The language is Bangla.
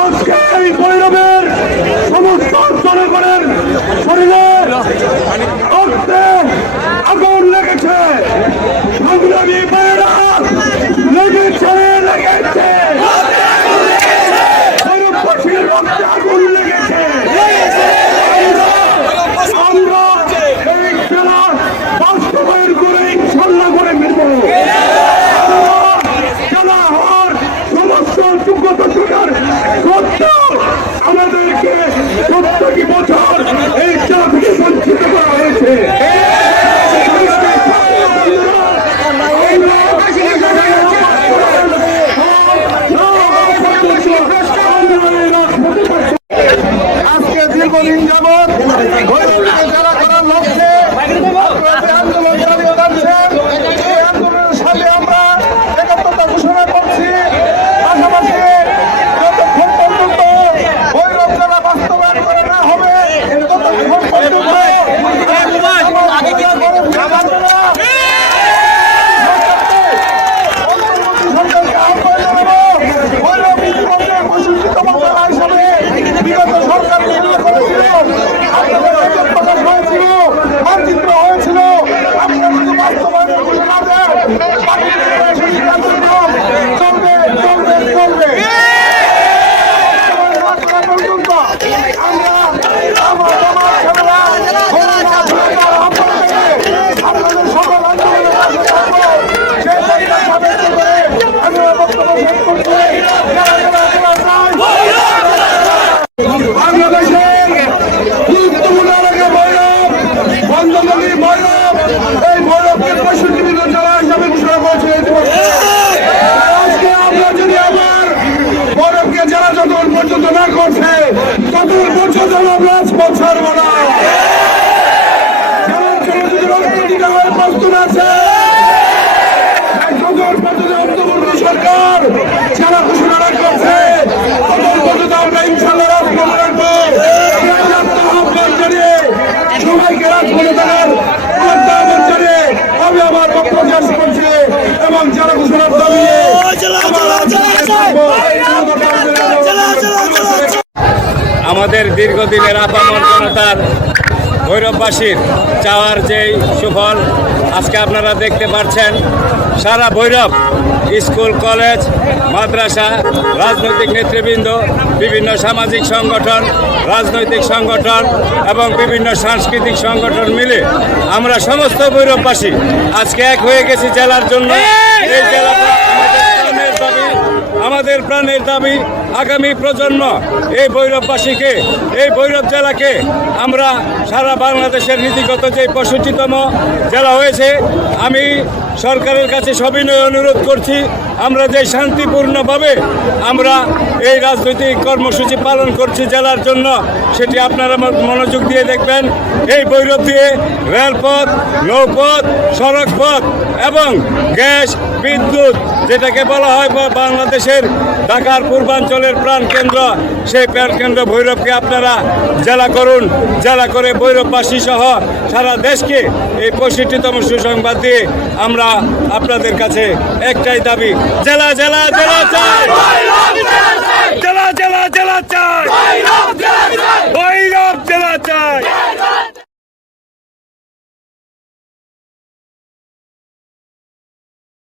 আজকে এই বৈরবের সমস্ত জনগণের শরীরে Another এই ভৈরবকে পঁয়ষট্টি মিলিয়ন জেলা হিসাবে ঘোষণা করেছে এই দিবসে। আজকে আমরা যদি আবার ভৈরবকে জেলা যতক্ষণ পর্যন্ত না করছে ততক্ষণ পর্যন্ত আমরা রাজপথ ছাড়ব না জেলার জন্য যদি রাজনৈতিকভাবে প্রস্তুত আছে অন্তর্বর্তী সরকার জেলা ঘোষণা আমরা ইনশাল্লাহ রাজপথ রাখব আত্মআহ্বান জানিয়ে সবাইকে রাজপথে থাকার আমি আমার বক্তব্য শেষ করছি এবং রাজপথে থাকব। আমাদের দীর্ঘদিনের আপামর জনতার ভৈরববাসীর চাওয়ার যেই সুফল আজকে আপনারা দেখতে পাচ্ছেন, সারা ভৈরব স্কুল, কলেজ, মাদ্রাসা, রাজনৈতিক নেতৃবৃন্দ, বিভিন্ন সামাজিক সংগঠন, রাজনৈতিক সংগঠন এবং বিভিন্ন সাংস্কৃতিক সংগঠন মিলে আমরা সমস্ত ভৈরববাসী আজকে এক হয়ে গেছি জেলার জন্য। এই জেলাটা আমাদের প্রাণের দাবি, আমাদের প্রাণের দাবি। আগামী প্রজন্ম এই ভৈরববাসীকে, এই ভৈরব জেলাকে আমরা সারা বাংলাদেশের নীতিগত যে পঁয়ষট্টিতম জেলা হয়েছে, আমি সরকারের কাছে সবিনয় অনুরোধ করছি আমরা যে শান্তিপূর্ণভাবে আমরা এই রাজনৈতিক কর্মসূচি পালন করছি জেলার জন্য, সেটি আপনারা মনোযোগ দিয়ে দেখবেন। এই ভৈরব দিয়ে রেলপথ, নৌপথ সড়ক পথ এবং গ্যাস, বিদ্যুৎ, যেটাকে বলা হয় বা- বাংলাদেশের ঢাকার পূর্বাঞ্চলের প্রাণ কেন্দ্র, সেই প্রাণ কেন্দ্র ভৈরবকে আপনারা জেলা করুন। জেলা করে ভৈরববাসী সহ সারা দেশকে এই পঁয়ষট্টিতম সুসংবাদ দিয়ে আমরা আপনাদের কাছে একটাই দাবি জেলা জেলা জেলা চাই জেলা জেলা জেলা চাই